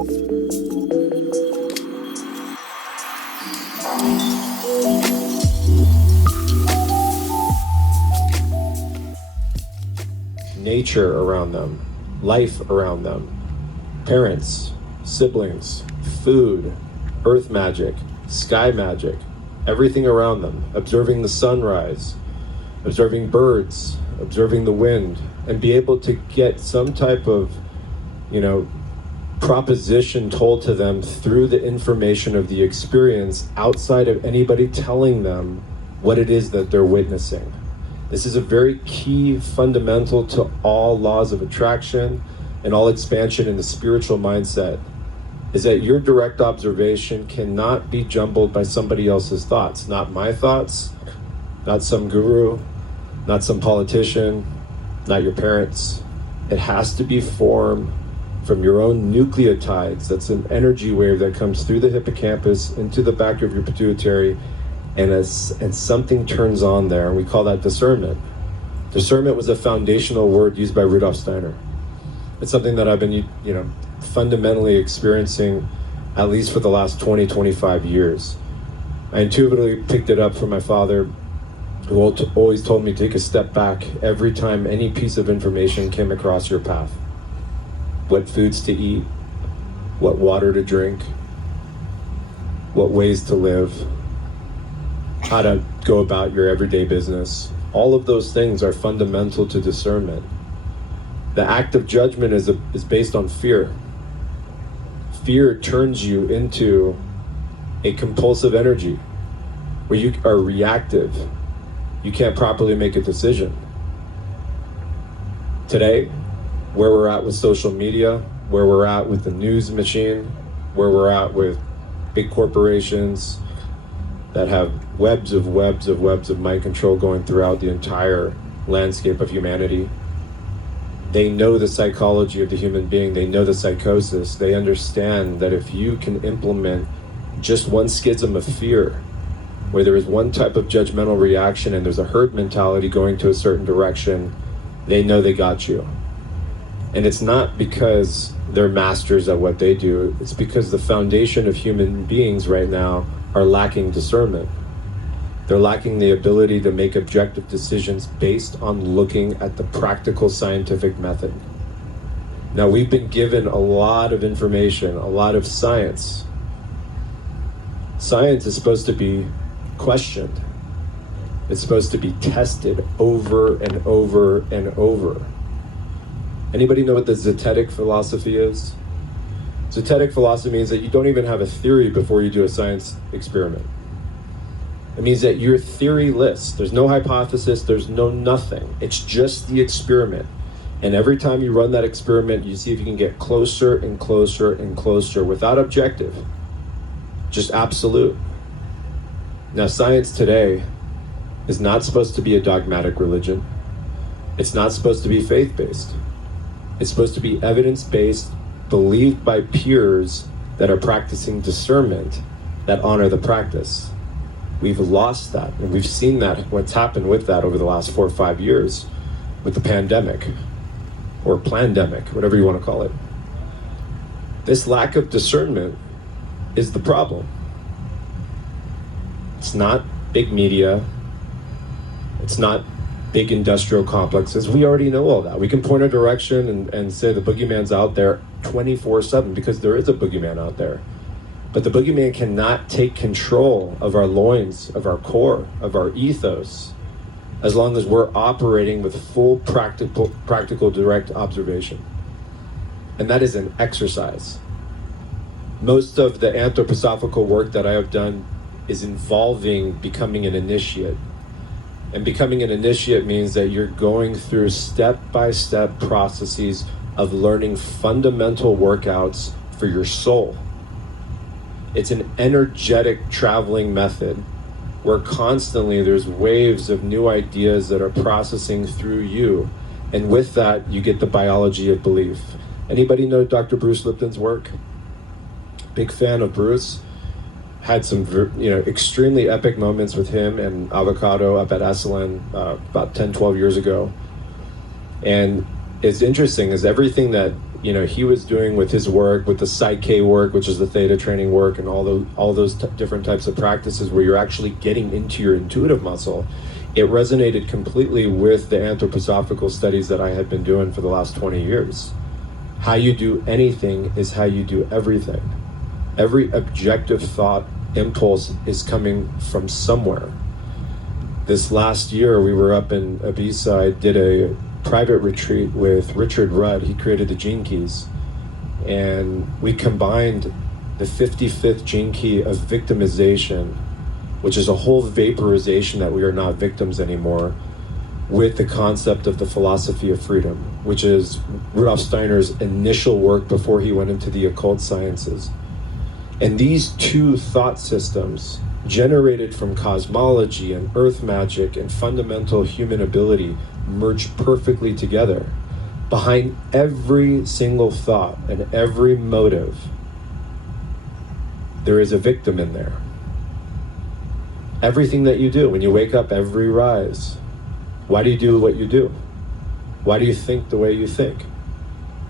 Nature around them, life around them, parents, siblings, food, earth magic, sky magic, everything around them, observing the sunrise, observing birds, observing the wind, and be able to get some type of, proposition told to them through the information of the experience outside of anybody telling them what it is that they're witnessing. This is a very key fundamental to all laws of attraction and all expansion in the spiritual mindset, is that your direct observation cannot be jumbled by somebody else's thoughts. Not my thoughts, not some guru, not some politician, not your parents. It has to be formed from your own nucleotides. That's an energy wave that comes through the hippocampus into the back of your pituitary, and something turns on there, and we call that discernment. Discernment was a foundational word used by Rudolf Steiner. It's something that I've been, fundamentally experiencing at least for the last 20, 25 years. I intuitively picked it up from my father, who always told me to take a step back every time any piece of information came across your path. What foods to eat, what water to drink, what ways to live, how to go about your everyday business. All of those things are fundamental to discernment. The act of judgment is based on fear. Fear turns you into a compulsive energy where you are reactive. You can't properly make a decision. Today, where we're at with social media, where we're at with the news machine, where we're at with big corporations that have webs of mind control going throughout the entire landscape of humanity. They know the psychology of the human being. They know the psychosis. They understand that if you can implement just one schism of fear, where there is one type of judgmental reaction and there's a herd mentality going to a certain direction, they know they got you. And it's not because they're masters at what they do. It's because the foundation of human beings right now are lacking discernment. They're lacking the ability to make objective decisions based on looking at the practical scientific method. Now, we've been given a lot of information, a lot of science. Science is supposed to be questioned. It's supposed to be tested over and over and over. Anybody know what the zetetic philosophy is? Zetetic philosophy means that you don't even have a theory before you do a science experiment. It means that you're theoryless. There's no hypothesis, there's no nothing. It's just the experiment. And every time you run that experiment, you see if you can get closer and closer and closer without objective, just absolute. Now, science today is not supposed to be a dogmatic religion. It's not supposed to be faith-based. It's supposed to be evidence-based, believed by peers that are practicing discernment, that honor the practice. We've lost that, and we've seen that, what's happened with that over the last 4 or 5 years with the pandemic, or plandemic, whatever you want to call it. This lack of discernment is the problem. It's not big media. It's not big industrial complexes. We already know all that. We can point a direction and say the boogeyman's out there 24/7, because there is a boogeyman out there. But the boogeyman cannot take control of our loins, of our core, of our ethos, as long as we're operating with full practical direct observation. And that is an exercise. Most of the anthroposophical work that I have done is involving becoming an initiate. And becoming an initiate means that you're going through step-by-step processes of learning fundamental workouts for your soul. It's an energetic traveling method where constantly there's waves of new ideas that are processing through you. And with that, you get the biology of belief. Anybody know Dr. Bruce Lipton's work? Big fan of Bruce. Had some extremely epic moments with him and Avocado up at Esalen about 10, 12 years ago. And it's interesting is everything that he was doing with his work, with the Psyche work, which is the theta training work, and all those different types of practices where you're actually getting into your intuitive muscle, it resonated completely with the anthroposophical studies that I had been doing for the last 20 years. How you do anything is how you do everything. Every objective thought impulse is coming from somewhere. This last year, we were up in Ibiza. I did a private retreat with Richard Rudd. He created the Gene Keys. And we combined the 55th Gene Key of victimization, which is a whole vaporization that we are not victims anymore, with the concept of the philosophy of freedom, which is Rudolf Steiner's initial work before he went into the occult sciences. And these two thought systems, generated from cosmology and earth magic and fundamental human ability, merge perfectly together. Behind every single thought and every motive, there is a victim in there. Everything that you do, when you wake up, every rise, why do you do what you do? Why do you think the way you think?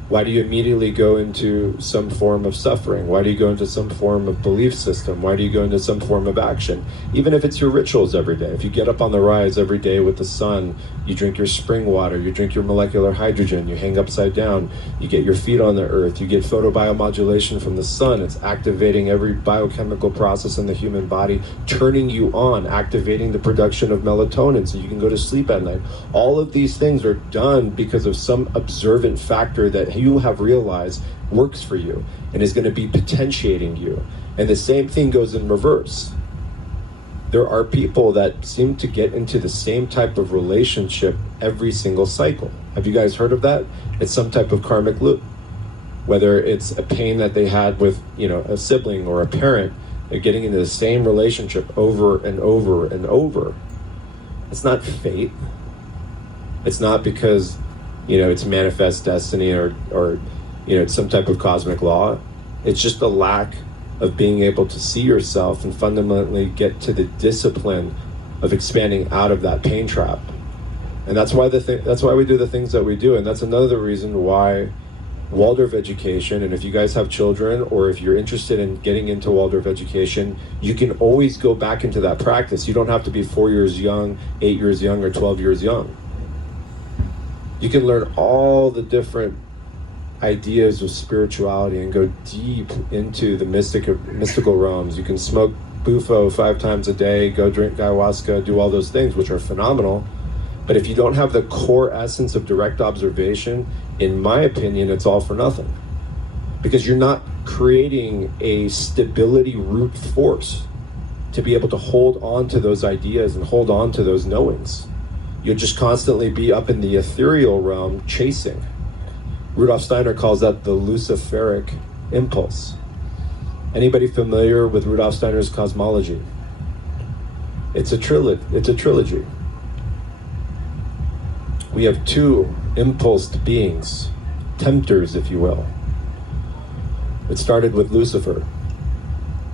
Why do you immediately go into some form of suffering? Why do you go into some form of belief system? Why do you go into some form of action? Even if it's your rituals every day. If you get up on the rise every day with the sun, you drink your spring water, you drink your molecular hydrogen, you hang upside down, you get your feet on the earth, you get photobiomodulation from the sun. It's activating every biochemical process in the human body, turning you on, activating the production of melatonin so you can go to sleep at night. All of these things are done because of some observant factor that you have realized works for you and is going to be potentiating you. And the same thing goes in reverse. There are people that seem to get into the same type of relationship every single cycle. Have you guys heard of that? It's some type of karmic loop. Whether it's a pain that they had with, a sibling or a parent, they're getting into the same relationship over and over and over. It's not fate. It's not because it's manifest destiny or it's some type of cosmic law. It's just a lack of being able to see yourself and fundamentally get to the discipline of expanding out of that pain trap. And that's why we do the things that we do. And that's another reason why Waldorf education, and if you guys have children or if you're interested in getting into Waldorf education, you can always go back into that practice. You don't have to be 4 years young, 8 years young, or 12 years young. You can learn all the different ideas of spirituality and go deep into the mystical realms. You can smoke bufo 5 times a day, go drink ayahuasca, do all those things, which are phenomenal. But if you don't have the core essence of direct observation, in my opinion, it's all for nothing. Because you're not creating a stability root force to be able to hold on to those ideas and hold on to those knowings. You'll just constantly be up in the ethereal realm chasing. Rudolf Steiner calls that the luciferic impulse. Anybody familiar with Rudolf Steiner's cosmology? It's a trilogy. We have 2 impulsed beings, tempters, if you will. It started with Lucifer,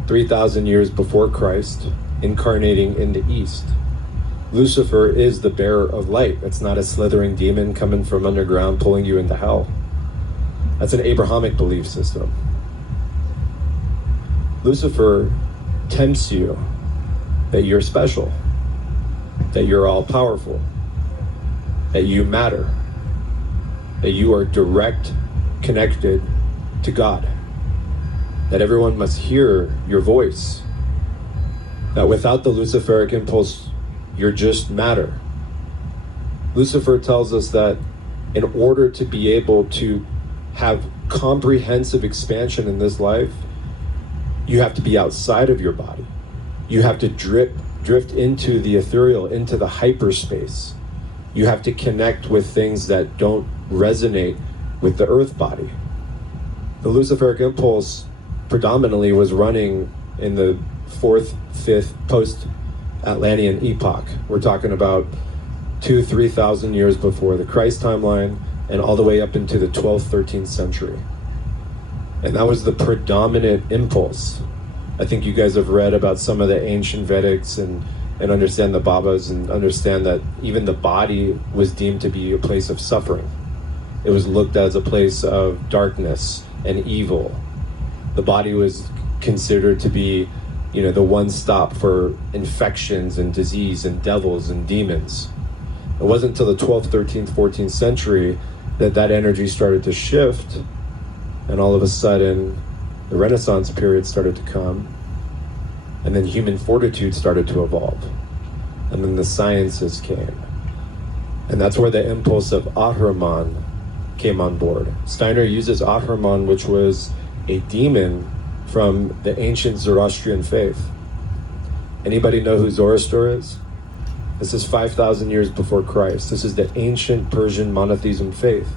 3,000 years before Christ, incarnating in the East. Lucifer is the bearer of light. It's not a slithering demon coming from underground pulling you into hell. That's an Abrahamic belief system. Lucifer tempts you that you're special, that you're all powerful, that you matter, that you are direct connected to God, that everyone must hear your voice, that without the luciferic impulse, you're just matter. Lucifer tells us that in order to be able to have comprehensive expansion in this life, you have to be outside of your body. You have to drift into the ethereal, into the hyperspace. You have to connect with things that don't resonate with the earth body. The luciferic impulse predominantly was running in the 4th, 5th post-Atlantean epoch. We're talking about 2,000-3,000 years before the Christ timeline and all the way up into the 12th, 13th century. And that was the predominant impulse. I think you guys have read about some of the ancient Vedics and understand the Babas and understand that even the body was deemed to be a place of suffering. it was looked at as a place of darkness and evil. The body was considered to be, the one stop for infections and disease and devils and demons. It wasn't until the 12th, 13th, 14th century that energy started to shift, and all of a sudden the Renaissance period started to come, and then human fortitude started to evolve, and then the sciences came. And that's where the impulse of Ahriman came on board. Steiner uses Ahriman, which was a demon from the ancient Zoroastrian faith. Anybody know who Zoroaster is? This is 5,000 years before Christ. This is the ancient Persian monotheism faith.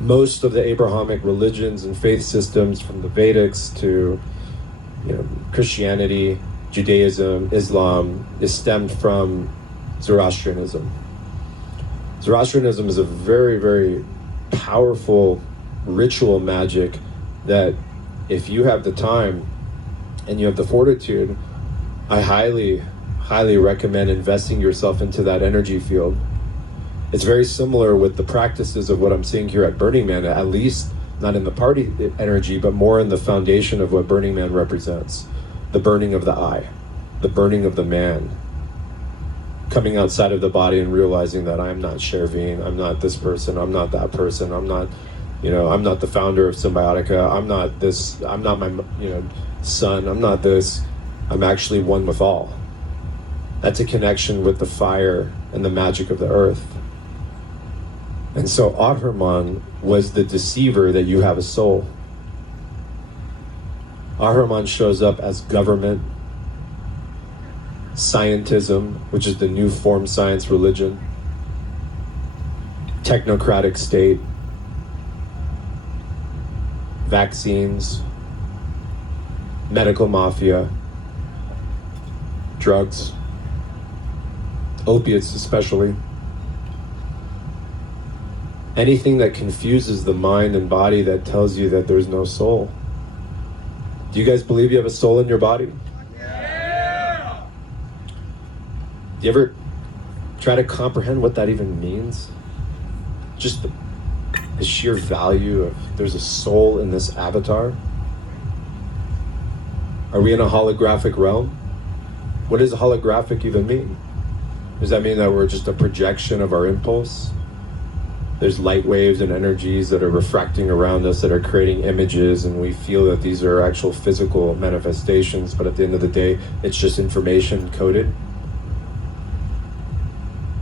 Most of the Abrahamic religions and faith systems, from the Vedics to Christianity, Judaism, Islam, is stemmed from Zoroastrianism. Zoroastrianism is a very, very powerful ritual magic that, if you have the time and you have the fortitude, I highly recommend investing yourself into that energy field. It's very similar with the practices of what I'm seeing here at Burning Man, at least not in the party energy, but more in the foundation of what Burning Man represents. The burning of the I, the burning of the man, coming outside of the body and realizing that I'm not Chervin, I'm not this person, I'm not that person, I'm not the founder of Symbiotica, I'm not this, I'm not my son, I'm not this, I'm actually one with all. That's a connection with the fire and the magic of the earth. And so Ahriman was the deceiver that you have a soul. Ahriman shows up as government, scientism, which is the new form science religion, technocratic state, vaccines, medical mafia, drugs, opiates especially. Anything that confuses the mind and body, that tells you that there's no soul. Do you guys believe you have a soul in your body? Yeah! Do you ever try to comprehend what that even means? Just the sheer value of there's a soul in this avatar? Are we in a holographic realm? What does holographic even mean? Does that mean that we're just a projection of our impulse? There's light waves and energies that are refracting around us that are creating images, and we feel that these are actual physical manifestations, but at the end of the day, it's just information coded.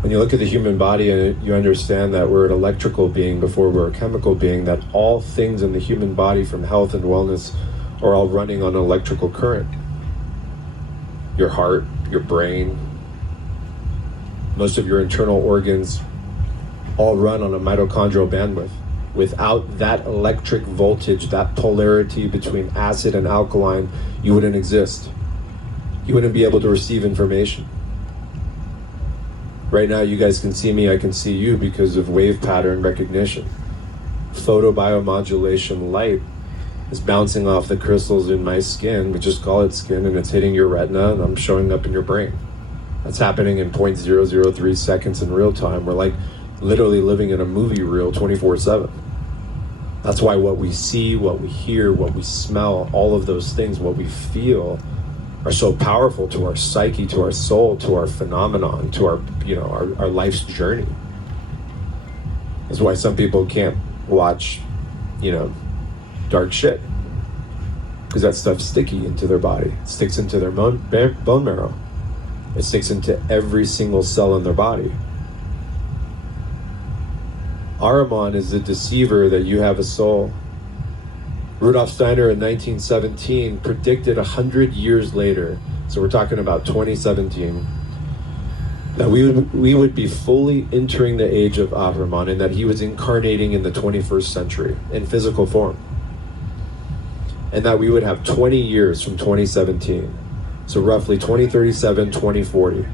When you look at the human body and you understand that we're an electrical being before we're a chemical being, that all things in the human body, from health and wellness, are all running on an electrical current. Your heart, your brain, most of your internal organs all run on a mitochondrial bandwidth. Without that electric voltage, that polarity between acid and alkaline, you wouldn't exist. You wouldn't be able to receive information. Right now, you guys can see me, I can see you because of wave pattern recognition. Photobiomodulation light is bouncing off the crystals in my skin, we just call it skin, and it's hitting your retina, and I'm showing up in your brain. That's happening in 0.003 seconds in real time. We're like literally living in a movie reel 24/7. That's why what we see, what we hear, what we smell, all of those things, what we feel, are so powerful to our psyche, to our soul, to our phenomenon, to our life's journey. That's why some people can't watch, dark shit, because that stuff's sticky into their body. It sticks into their bone marrow. It sticks into every single cell in their body. Ahriman is the deceiver that you have a soul. Rudolf Steiner in 1917 predicted 100 years later, so we're talking about 2017, that we would be fully entering the age of Ahriman, and that he was incarnating in the 21st century in physical form. And that we would have 20 years from 2017. So roughly 2037, 2040.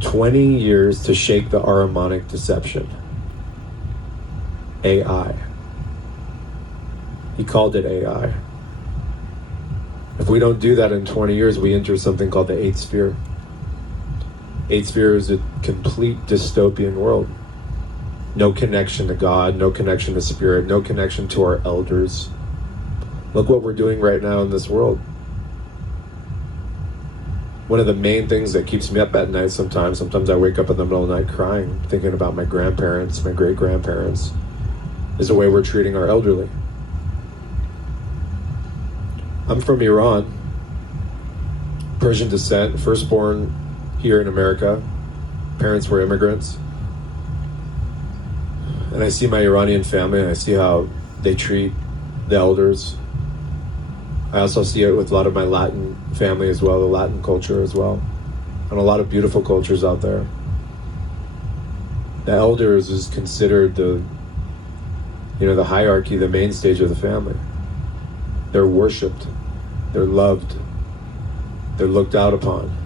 20 years to shake the ahrimanic deception. AI. He called it AI. If we don't do that in 20 years, we enter something called the 8th sphere. 8th sphere is a complete dystopian world. no connection to God, no connection to spirit, no connection to our elders. Look what we're doing right now in this world. One of the main things that keeps me up at night sometimes I wake up in the middle of the night crying, thinking about my grandparents, my great-grandparents, is the way we're treating our elderly. I'm from Iran, Persian descent, firstborn here in America. Parents were immigrants. And I see my Iranian family, and I see how they treat the elders. I also see it with a lot of my Latin family as well, the Latin culture as well, and a lot of beautiful cultures out there. The elders is considered the hierarchy, the main stage of the family. They're worshipped, they're loved, they're looked out upon.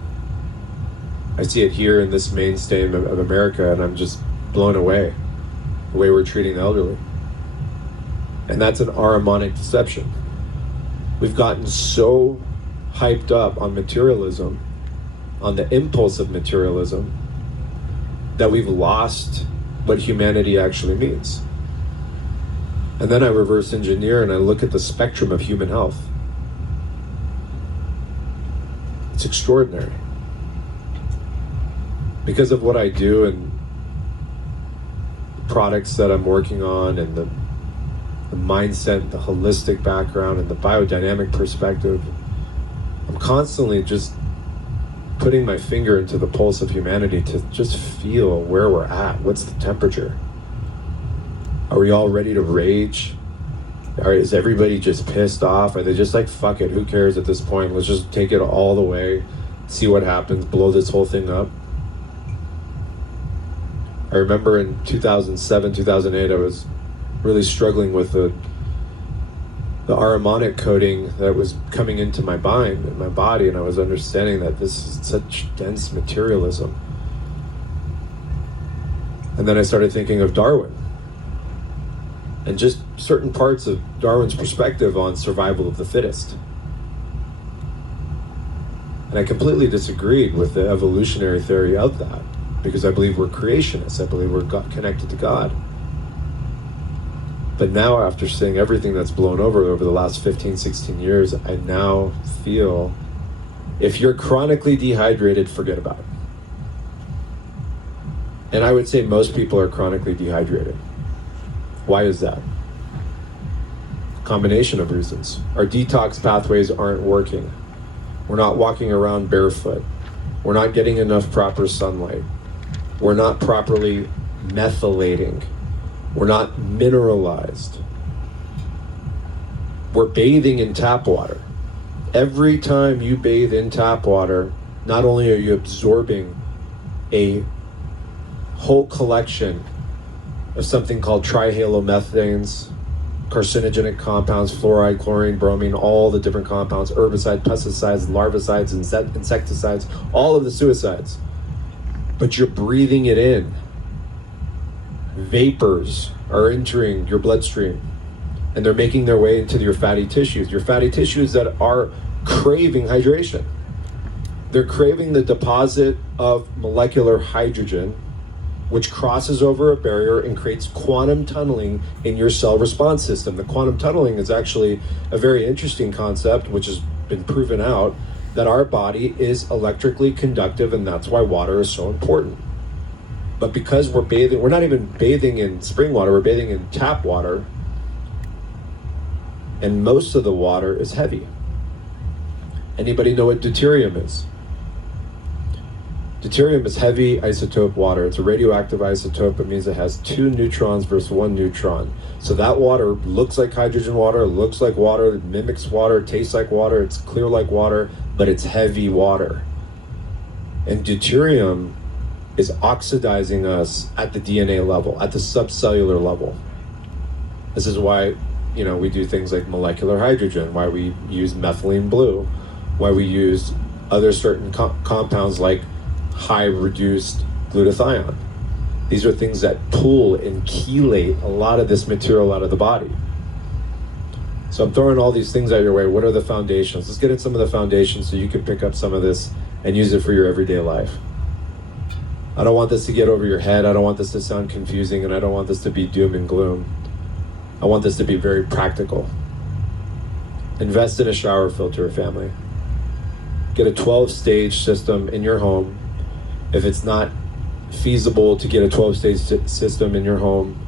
I see it here in this mainstay of America, and I'm just blown away the way we're treating the elderly. And that's an ahrimanic deception. We've gotten so hyped up on materialism, on the impulse of materialism, that we've lost what humanity actually means. And then I reverse engineer and I look at the spectrum of human health. It's extraordinary. Because of what I do and the products that I'm working on and the mindset, the holistic background and the biodynamic perspective, I'm constantly just putting my finger into the pulse of humanity to just feel where we're at. What's the temperature? Are we all ready to rage? Is everybody just pissed off? Are they just like, fuck it, who cares at this point? Let's just take it all the way, see what happens, blow this whole thing up. I remember in 2007, 2008, I was really struggling with the ahrimanic coding that was coming into my mind and my body, and I was understanding that this is such dense materialism. And then I started thinking of Darwin and just certain parts of Darwin's perspective on survival of the fittest. And I completely disagreed with the evolutionary theory of that, because I believe we're creationists. I believe we're connected to God. But now, after seeing everything that's blown over the last 15, 16 years, I now feel if you're chronically dehydrated, forget about it. And I would say most people are chronically dehydrated. Why is that? Combination of reasons. Our detox pathways aren't working. We're not walking around barefoot. We're not getting enough proper sunlight. We're not properly methylating. We're not mineralized. We're bathing in tap water. Every time you bathe in tap water, not only are you absorbing a whole collection of something called trihalomethanes, carcinogenic compounds, fluoride, chlorine, bromine, all the different compounds, herbicides, pesticides, larvicides, insecticides, all of the suicides. But you're breathing it in. Vapors are entering your bloodstream, and they're making their way into your fatty tissues that are craving hydration. They're craving the deposit of molecular hydrogen, which crosses over a barrier and creates quantum tunneling in your cell response system. The quantum tunneling is actually a very interesting concept, which has been proven out, that our body is electrically conductive, and that's why water is so important. But because we're not even bathing in spring water, we're bathing in tap water, and most of the water is heavy. Anybody know what deuterium is? Deuterium is heavy isotope water. It's a radioactive isotope. It means it has 2 neutrons versus 1 neutron. So that water looks like hydrogen water, looks like water, it mimics water, tastes like water, it's clear like water, but it's heavy water. And deuterium is oxidizing us at the DNA level, at the subcellular level. This is why, we do things like molecular hydrogen, why we use methylene blue, why we use other certain compounds like high reduced glutathione. These are things that pull and chelate a lot of this material out of the body. So I'm throwing all these things out your way. What are the foundations? Let's get into some of the foundations so you can pick up some of this and use it for your everyday life. I don't want this to get over your head. I don't want this to sound confusing, and I don't want this to be doom and gloom. I want this to be very practical. Invest in a shower filter, family. Get a 12-stage system in your home. If it's not feasible to get a 12-stage system in your home,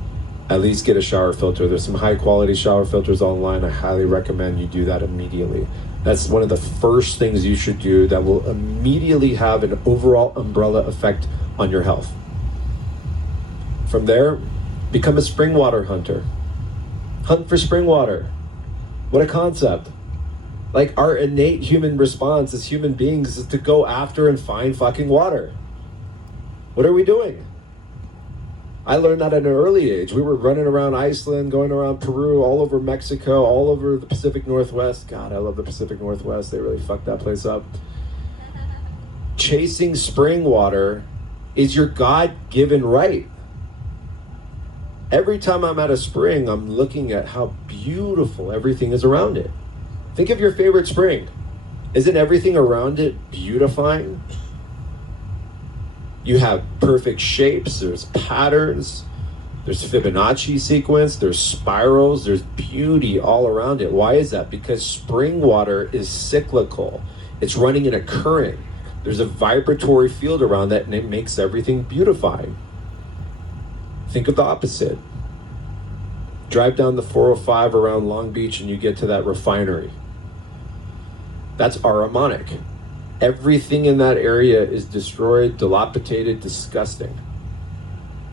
at least get a shower filter. There's some high-quality shower filters online. I highly recommend you do that immediately. That's one of the first things you should do that will immediately have an overall umbrella effect on your health. From there, become a spring water hunter. Hunt for spring water. What a concept. Like, our innate human response as human beings is to go after and find fucking water. What are we doing? I learned that at an early age. We were running around Iceland, going around Peru, all over Mexico, all over the Pacific Northwest. God, I love the Pacific Northwest. They really fucked that place up. Chasing spring water is your God-given right. Every time I'm at a spring, I'm looking at how beautiful everything is around it. Think of your favorite spring. Isn't everything around it beautifying? You have perfect shapes, there's patterns, there's Fibonacci sequence, there's spirals, there's beauty all around it. Why is that? Because spring water is cyclical. It's running in a current. There's a vibratory field around that, and it makes everything beautifying. Think of the opposite. Drive down the 405 around Long Beach and you get to that refinery. That's ahrimanic. Everything in that area is destroyed, dilapidated, disgusting.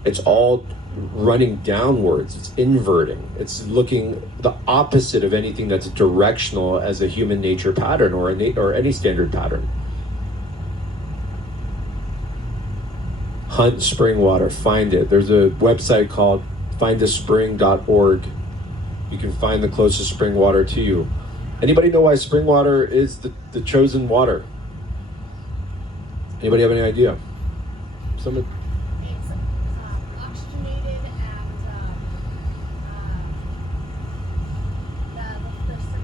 It's all running downwards. It's inverting. It's looking the opposite of anything that's directional as a human nature pattern or any standard pattern. Hunt spring water. Find it. There's a website called findaspring.org. You can find the closest spring water to you. Anybody know why spring water is the chosen water? Anybody have any idea? Someone? It's oxygenated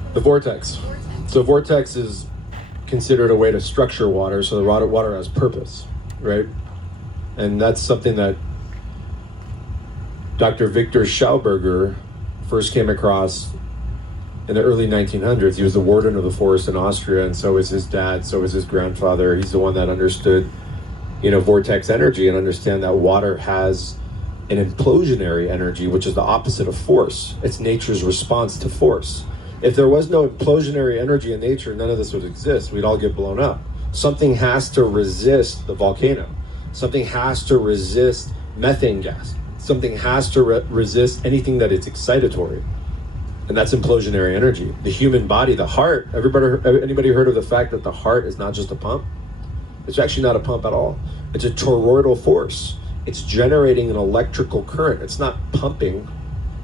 and the vortex. So vortex is considered a way to structure water, so the water has purpose, right? And that's something that Dr. Victor Schauberger first came across in the early 1900s. He was the warden of the forest in Austria, and so was his dad, so was his grandfather. He's the one that understood, vortex energy and understand that water has an implosionary energy, which is the opposite of force. It's nature's response to force. If there was no implosionary energy in nature, none of this would exist. We'd all get blown up. Something has to resist the volcano. Something has to resist methane gas. Something has to resist anything that is excitatory. And that's implosionary energy. The human body, the heart, anybody heard of the fact that the heart is not just a pump? It's actually not a pump at all. It's a toroidal force. It's generating an electrical current. It's not pumping,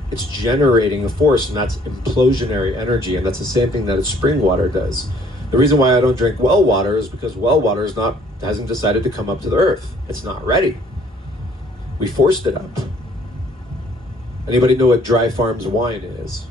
it's generating a force, and that's implosionary energy, and that's the same thing that spring water does. The reason why I don't drink well water is because well water hasn't decided to come up to the earth. It's not ready. We forced it up. Anybody know what Dry Farms wine is?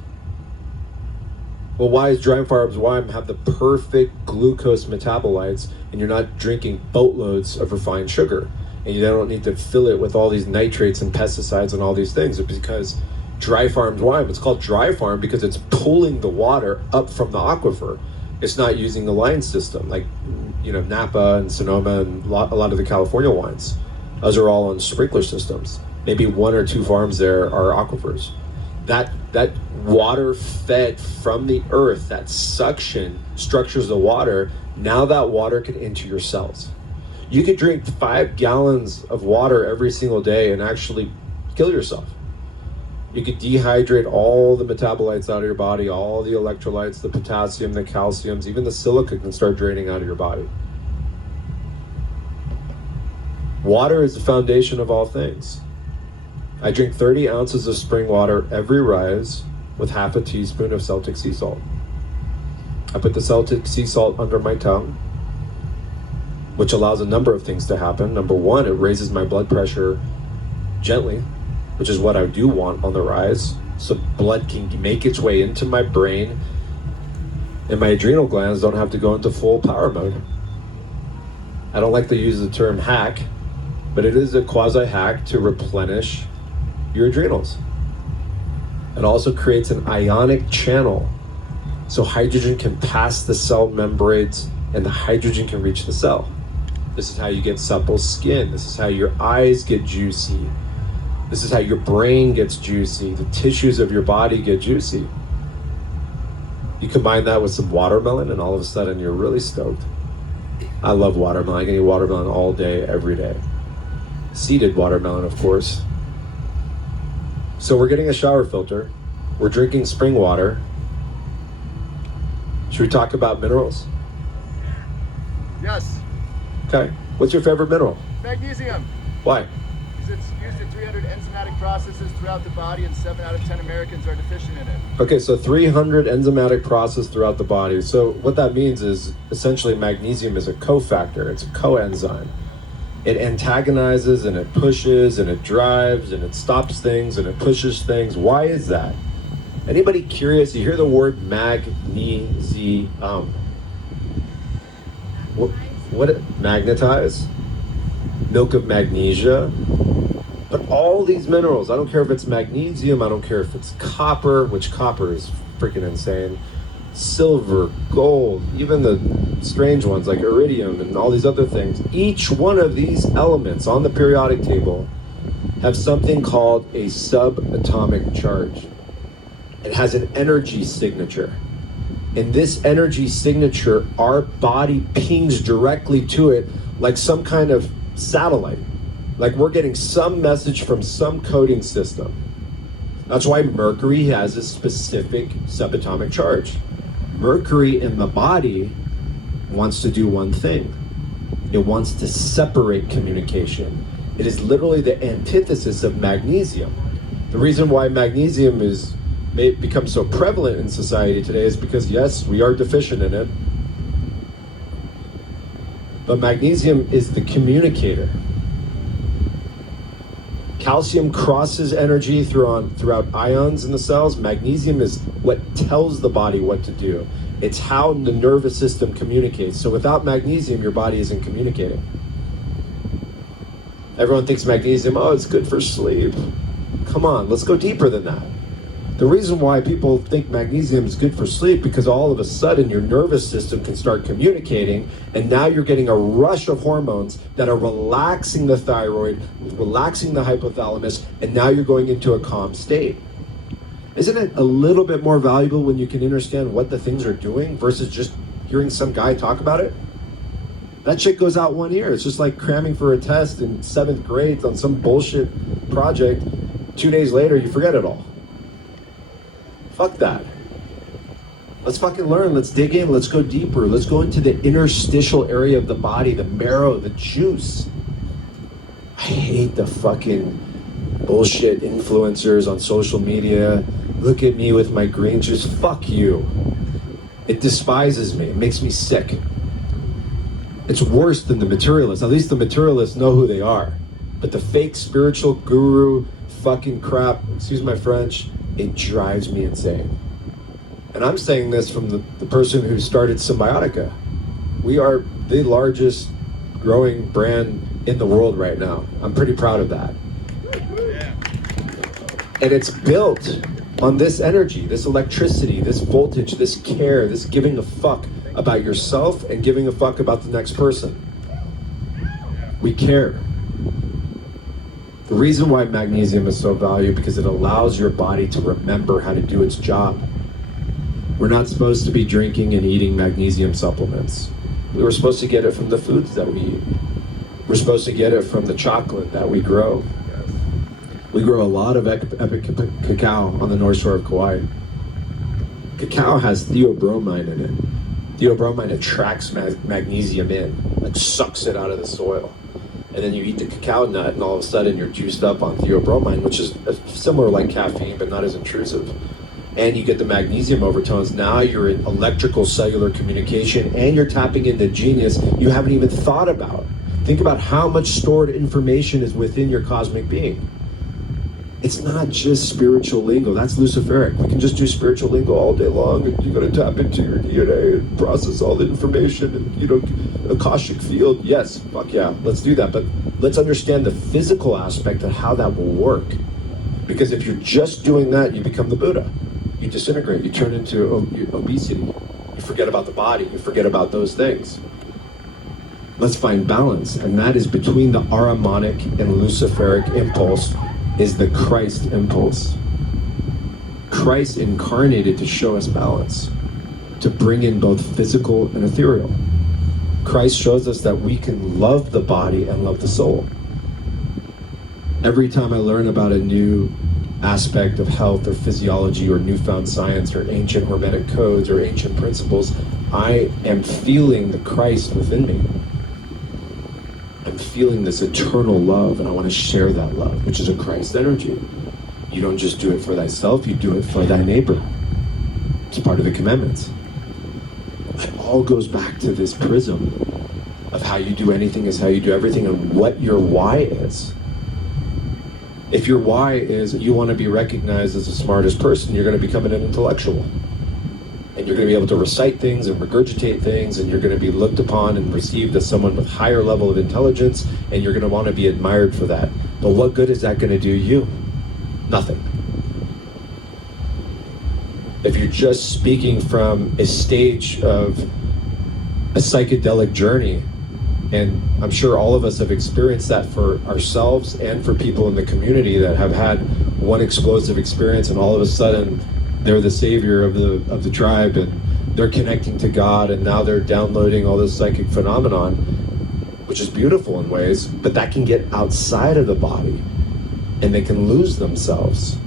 Well, why does Dry Farms wine have the perfect glucose metabolites and you're not drinking boatloads of refined sugar? And you don't need to fill it with all these nitrates and pesticides and all these things. It's because Dry Farms wine, it's called Dry Farm because it's pulling the water up from the aquifer. It's not using the line system like, Napa and Sonoma and a lot of the California wines. Those are all on sprinkler systems. Maybe one or two farms there are aquifers. That water fed from the earth, that suction structures the water. Now that water can enter your cells. You could drink 5 gallons of water every single day and actually kill yourself. You could dehydrate all the metabolites out of your body, all the electrolytes, the potassium, the calciums, even the silica can start draining out of your body. Water is the foundation of all things. I drink 30 ounces of spring water every rise with half a teaspoon of Celtic sea salt. I put the Celtic sea salt under my tongue, which allows a number of things to happen. Number one, it raises my blood pressure gently, which is what I do want on the rise, so blood can make its way into my brain and my adrenal glands don't have to go into full power mode. I don't like to use the term hack, but it is a quasi-hack to replenish your adrenals. It also creates an ionic channel, so hydrogen can pass the cell membranes and the hydrogen can reach the cell. This is how you get supple skin. This is how your eyes get juicy. This is how your brain gets juicy. The tissues of your body get juicy. You combine that with some watermelon and all of a sudden you're really stoked. I love watermelon. I can eat watermelon all day, every day. Seeded watermelon, of course. So we're getting a shower filter. We're drinking spring water. Should we talk about minerals? Yes. Okay. What's your favorite mineral? Magnesium. Why? Because it's used in 300 enzymatic processes throughout the body, and 7 out of 10 Americans are deficient in it. Okay, so 300 enzymatic processes throughout the body. So what that means is essentially magnesium is a cofactor. It's a coenzyme. It antagonizes and it pushes and it drives and it stops things and it pushes things. Why is that? Anybody curious? You hear the word magnesium. What it magnetize? Milk of magnesia. But all these minerals, I don't care if it's magnesium, I don't care if it's copper, which copper is freaking insane, silver, gold, even the strange ones like iridium and all these other things. Each one of these elements on the periodic table have something called a subatomic charge. It has an energy signature. And this energy signature, our body pings directly to it like some kind of satellite. Like we're getting some message from some coding system. That's why mercury has a specific subatomic charge. Mercury in the body wants to do one thing. It wants to separate communication. It is literally the antithesis of magnesium. The reason why magnesium may become so prevalent in society today is because, yes, we are deficient in it. But magnesium is the communicator. Calcium crosses energy throughout ions in the cells. Magnesium is what tells the body what to do. It's how the nervous system communicates. So without magnesium, your body isn't communicating. Everyone thinks magnesium, oh, it's good for sleep. Come on, let's go deeper than that. The reason why people think magnesium is good for sleep because all of a sudden your nervous system can start communicating, and now you're getting a rush of hormones that are relaxing the thyroid, relaxing the hypothalamus, and now you're going into a calm state. Isn't it a little bit more valuable when you can understand what the things are doing versus just hearing some guy talk about it? That shit goes out one ear. It's just like cramming for a test in 7th grade on some bullshit project. 2 days later, you forget it all. Fuck that. Let's fucking learn. Let's dig in. Let's go deeper. Let's go into the interstitial area of the body, the marrow, the juice. I hate the fucking bullshit influencers on social media. Look at me with my green juice. Fuck you. It despises me. It makes me sick. It's worse than the materialists. At least the materialists know who they are. But the fake spiritual guru fucking crap, excuse my French, it drives me insane. And I'm saying this from the person who started Symbiotica. We are the largest growing brand in the world right now. I'm pretty proud of that. And it's built on this energy, this electricity, this voltage, this care, this giving a fuck about yourself and giving a fuck about the next person. We care. The reason why magnesium is so valuable because it allows your body to remember how to do its job. We're not supposed to be drinking and eating magnesium supplements. We were supposed to get it from the foods that we eat. We're supposed to get it from the chocolate that we grow. We grow a lot of epic cacao on the North Shore of Kauai. Cacao has theobromine in it. Theobromine attracts magnesium in, like sucks it out of the soil. And then you eat the cacao nut and all of a sudden you're juiced up on theobromine, which is similar like caffeine, but not as intrusive. And you get the magnesium overtones. Now you're in electrical cellular communication and you're tapping into genius you haven't even thought about. Think about how much stored information is within your cosmic being. It's not just spiritual lingo. That's luciferic. We can just do spiritual lingo all day long, and you got to tap into your DNA and process all the information and, Akashic field. Yes, fuck yeah, let's do that. But let's understand the physical aspect of how that will work. Because if you're just doing that, you become the Buddha. You disintegrate. You turn into obesity. You forget about the body. You forget about those things. Let's find balance, and that is between the ahrimanic and luciferic impulse is the Christ impulse. Christ incarnated to show us balance, to bring in both physical and ethereal. Christ shows us that we can love the body and love the soul. Every time I learn about a new aspect of health or physiology or newfound science or ancient hermetic codes or ancient principles, I am feeling the Christ within me. I'm feeling this eternal love, and I want to share that love, which is a Christ energy. You don't just do it for thyself, you do it for thy neighbor. It's part of the commandments. It all goes back to this prism of how you do anything is how you do everything, and what your why is. If your why is you want to be recognized as the smartest person, you're going to become an intellectual. And you're going to be able to recite things and regurgitate things, and you're going to be looked upon and received as someone with higher level of intelligence, and you're going to want to be admired for that. But what good is that going to do you? Nothing. If you're just speaking from a stage of a psychedelic journey, and I'm sure all of us have experienced that for ourselves and for people in the community that have had one explosive experience, and all of a sudden they're the savior of the tribe, and they're connecting to God, and now they're downloading all this psychic phenomenon, which is beautiful in ways, but that can get outside of the body, and they can lose themselves.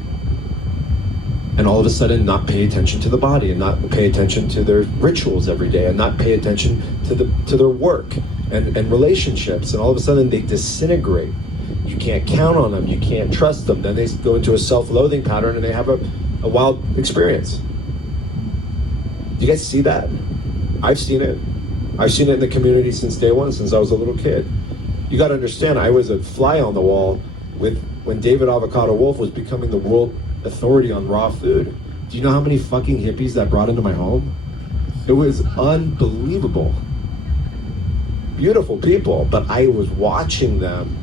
And all of a sudden not pay attention to the body, and not pay attention to their rituals every day, and not pay attention to their work and relationships, and all of a sudden they disintegrate. You can't count on them, you can't trust them. Then they go into a self-loathing pattern, and they have a wild experience. Do you guys see that? I've seen it. I've seen it in the community since day one, since I was a little kid. You got to understand, I was a fly on the wall when David Avocado Wolf was becoming the world authority on raw food. Do you know how many fucking hippies that brought into my home? It was unbelievable. Beautiful people, but I was watching them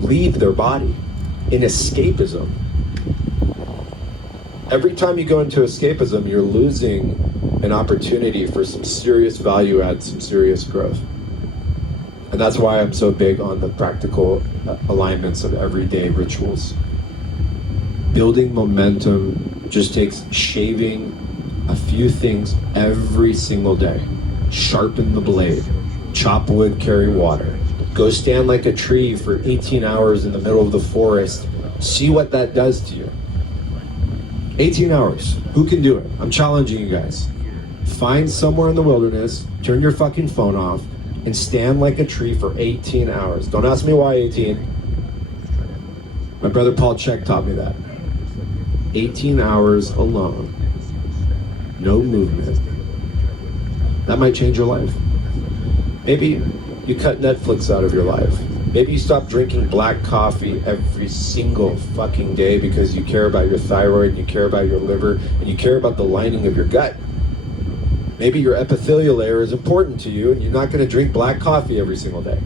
leave their body in escapism. Every time you go into escapism, you're losing an opportunity for some serious value add, some serious growth. And that's why I'm so big on the practical alignments of everyday rituals. Building momentum just takes shaving a few things every single day. Sharpen the blade, chop wood, carry water. Go stand like a tree for 18 hours in the middle of the forest. See what that does to you. 18 hours. Who can do it? I'm challenging you guys. Find somewhere in the wilderness, turn your fucking phone off, and stand like a tree for 18 hours. Don't ask me why 18. My brother Paul Chek taught me that. 18 hours alone. No movement. That might change your life. Maybe you cut Netflix out of your life. Maybe you stop drinking black coffee every single fucking day because you care about your thyroid, and you care about your liver, and you care about the lining of your gut. Maybe your epithelial layer is important to you, and you're not going to drink black coffee every single day.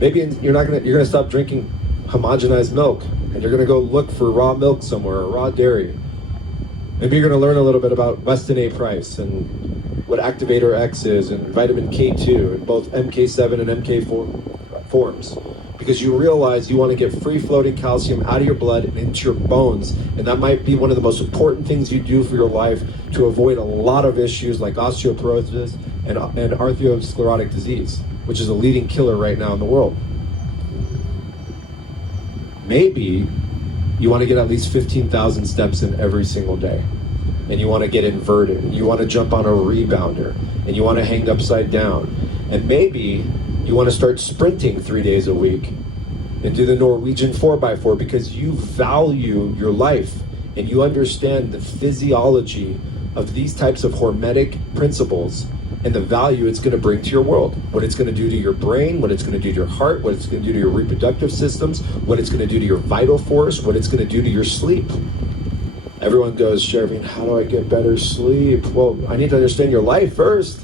Maybe you're going to stop drinking homogenized milk, and you're going to go look for raw milk somewhere, or raw dairy. Maybe you're going to learn a little bit about Weston A. Price and what Activator X is, and vitamin K2, and both MK7 and MK4 forms, because you realize you want to get free-floating calcium out of your blood and into your bones, and that might be one of the most important things you do for your life to avoid a lot of issues like osteoporosis and arteriosclerotic disease, which is a leading killer right now in the world. Maybe you want to get at least 15,000 steps in every single day, and you want to get inverted, and you want to jump on a rebounder, and you want to hang upside down, and maybe you want to start sprinting 3 days a week and do the Norwegian 4x4 because you value your life and you understand the physiology of these types of hormetic principles and the value it's going to bring to your world, what it's going to do to your brain, what it's going to do to your heart, what it's going to do to your reproductive systems, what it's going to do to your vital force, what it's going to do to your sleep. Everyone goes, Chervin, how do I get better sleep? Well, I need to understand your life first.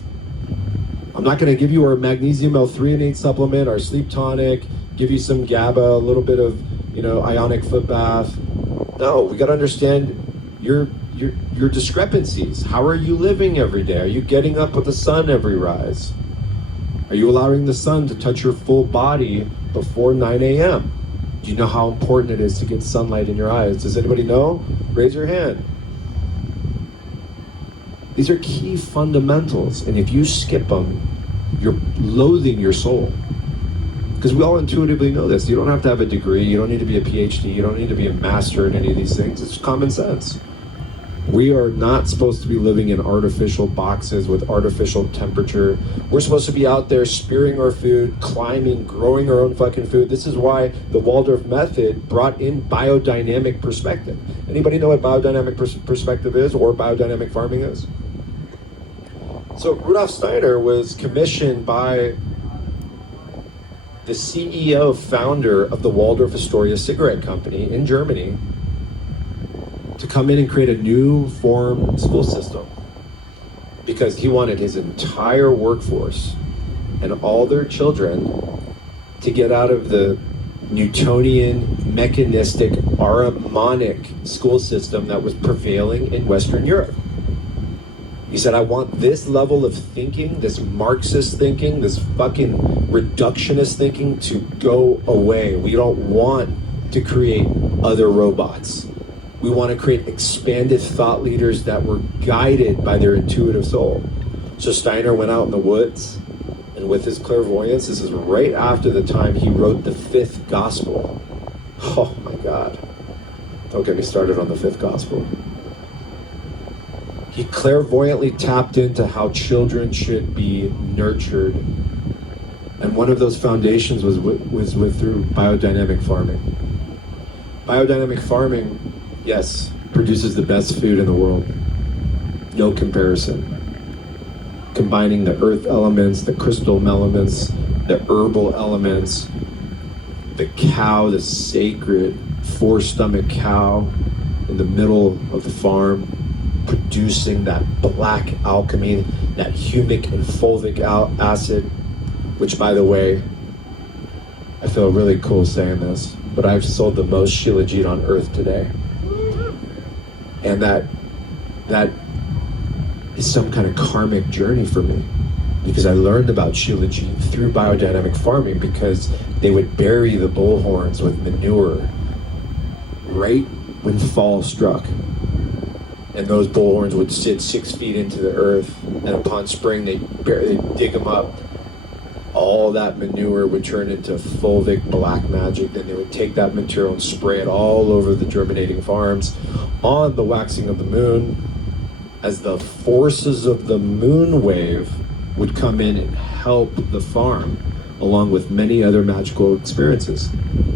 I'm not going to give you our magnesium L-threonate supplement, our sleep tonic, give you some GABA, a little bit of, ionic foot bath. No, we got to understand your discrepancies. How are you living every day? Are you getting up with the sun every rise? Are you allowing the sun to touch your full body before 9 a.m.? Do you know how important it is to get sunlight in your eyes? Does anybody know? Raise your hand. These are key fundamentals, and if you skip them, you're loathing your soul. Because we all intuitively know this. You don't have to have a degree, you don't need to be a PhD, you don't need to be a master in any of these things. It's common sense. We are not supposed to be living in artificial boxes with artificial temperature. We're supposed to be out there spearing our food, climbing, growing our own fucking food. This is why the Waldorf method brought in biodynamic perspective. Anybody know what biodynamic perspective is, or biodynamic farming is? So Rudolf Steiner was commissioned by the CEO, founder of the Waldorf Astoria cigarette company in Germany, to come in and create a new form school system, because he wanted his entire workforce and all their children to get out of the Newtonian, mechanistic, ahrimanic school system that was prevailing in Western Europe. He said, I want this level of thinking, this Marxist thinking, this fucking reductionist thinking to go away. We don't want to create other robots. We want to create expanded thought leaders that were guided by their intuitive soul. So Steiner went out in the woods, and with his clairvoyance, this is right after the time he wrote the fifth gospel. Oh my God. Don't get me started on the fifth gospel. He clairvoyantly tapped into how children should be nurtured. And one of those foundations was through biodynamic farming. Biodynamic farming, yes, produces the best food in the world. No comparison. Combining the earth elements, the crystal elements, the herbal elements, the cow, the sacred four-stomach cow in the middle of the farm, producing that black alchemy, that humic and fulvic acid, which, by the way, I feel really cool saying this, but I've sold the most shilajit on earth today. And that is some kind of karmic journey for me, because I learned about shilajit through biodynamic farming, because they would bury the bullhorns with manure right when fall struck. And those bullhorns would sit 6 feet into the earth, and upon spring they'd dig them up. All that manure would turn into fulvic black magic. Then they would take that material and spray it all over the germinating farms on the waxing of the moon, as the forces of the moon wave would come in and help the farm, along with many other magical experiences.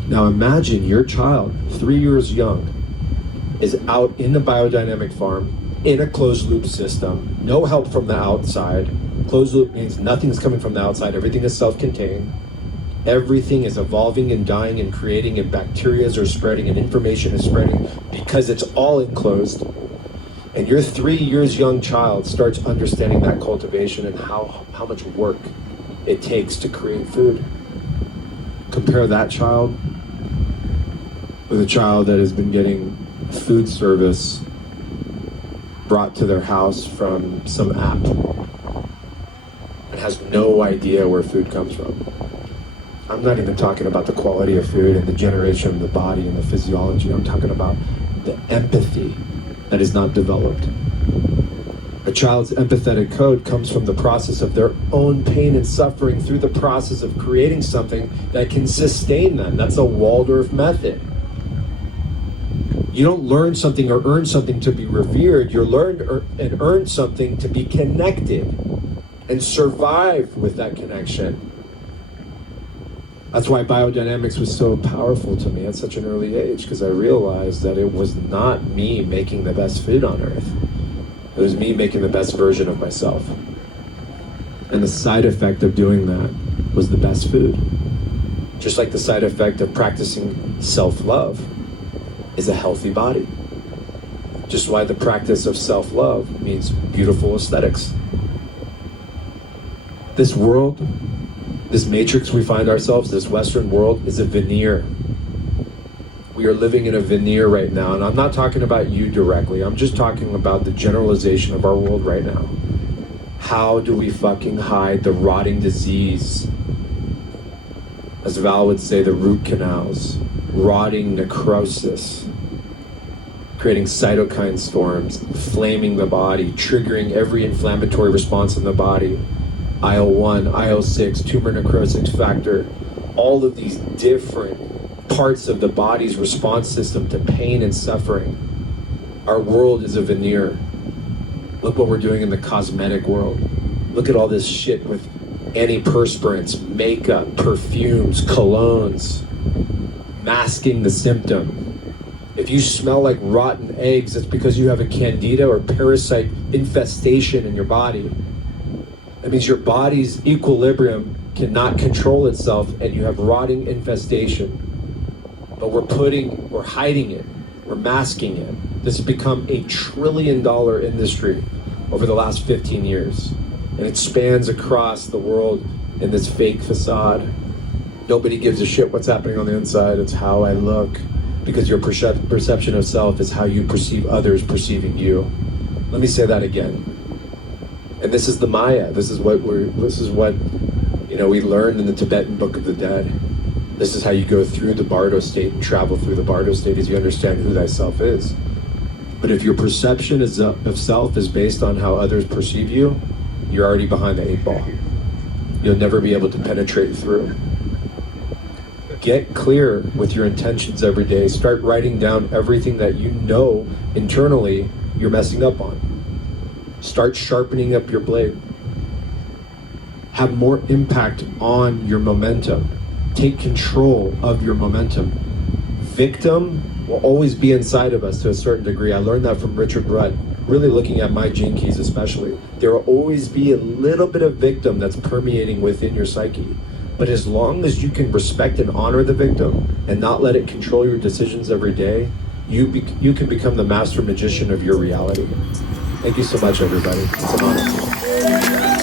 Now imagine your child, 3 years young, is out in the biodynamic farm, in a closed loop system, no help from the outside. Closed loop means nothing's coming from the outside, everything is self-contained. Everything is evolving and dying and creating, and bacteria are spreading and information is spreading, because it's all enclosed. And your 3 years young child starts understanding that cultivation and how much work it takes to create food. Compare that child with a child that has been getting food service brought to their house from some app and has no idea where food comes from. I'm not even talking about the quality of food and the generation of the body and the physiology. I'm talking about the empathy that is not developed. A child's empathetic code comes from the process of their own pain and suffering through the process of creating something that can sustain them. That's a Waldorf method. You don't learn something or earn something to be revered. You learn and earn something to be connected and survive with that connection. That's why biodynamics was so powerful to me at such an early age, because I realized that it was not me making the best food on earth. It was me making the best version of myself. And the side effect of doing that was the best food. Just like the side effect of practicing self-love is a healthy body. Just why the practice of self-love means beautiful aesthetics. This world, this matrix we find ourselves, this Western world, is a veneer. We are living in a veneer right now, and I'm not talking about you directly. I'm just talking about the generalization of our world right now. How do we fucking hide the rotting disease? As Val would say, the root canals, rotting necrosis, creating cytokine storms, inflaming the body, triggering every inflammatory response in the body. IL-1, IL-6, tumor necrosis factor, all of these different parts of the body's response system to pain and suffering. Our world is a veneer. Look what we're doing in the cosmetic world. Look at all this shit with antiperspirants, makeup, perfumes, colognes, masking the symptom. If you smell like rotten eggs, it's because you have a candida or parasite infestation in your body. That means your body's equilibrium cannot control itself and you have rotting infestation. But we're hiding it, we're masking it. This has become a $1 trillion industry over the last 15 years. And it spans across the world in this fake facade. Nobody gives a shit what's happening on the inside, it's how I look. Because your perception of self is how you perceive others perceiving you. Let me say that again. And this is the Maya. This is what we learned in the Tibetan Book of the Dead. This is how you go through the Bardo state and travel through the Bardo state as you understand who thyself is. But if your perception of self is based on how others perceive you, you're already behind the 8 ball. You'll never be able to penetrate through. Get clear with your intentions every day. Start writing down everything that you know internally you're messing up on. Start sharpening up your blade. Have more impact on your momentum. Take control of your momentum. Victim will always be inside of us to a certain degree. I learned that from Richard Rudd, really looking at my gene keys especially. There will always be a little bit of victim that's permeating within your psyche. But as long as you can respect and honor the victim and not let it control your decisions every day, you can become the master magician of your reality. Thank you so much, everybody. It's an honor.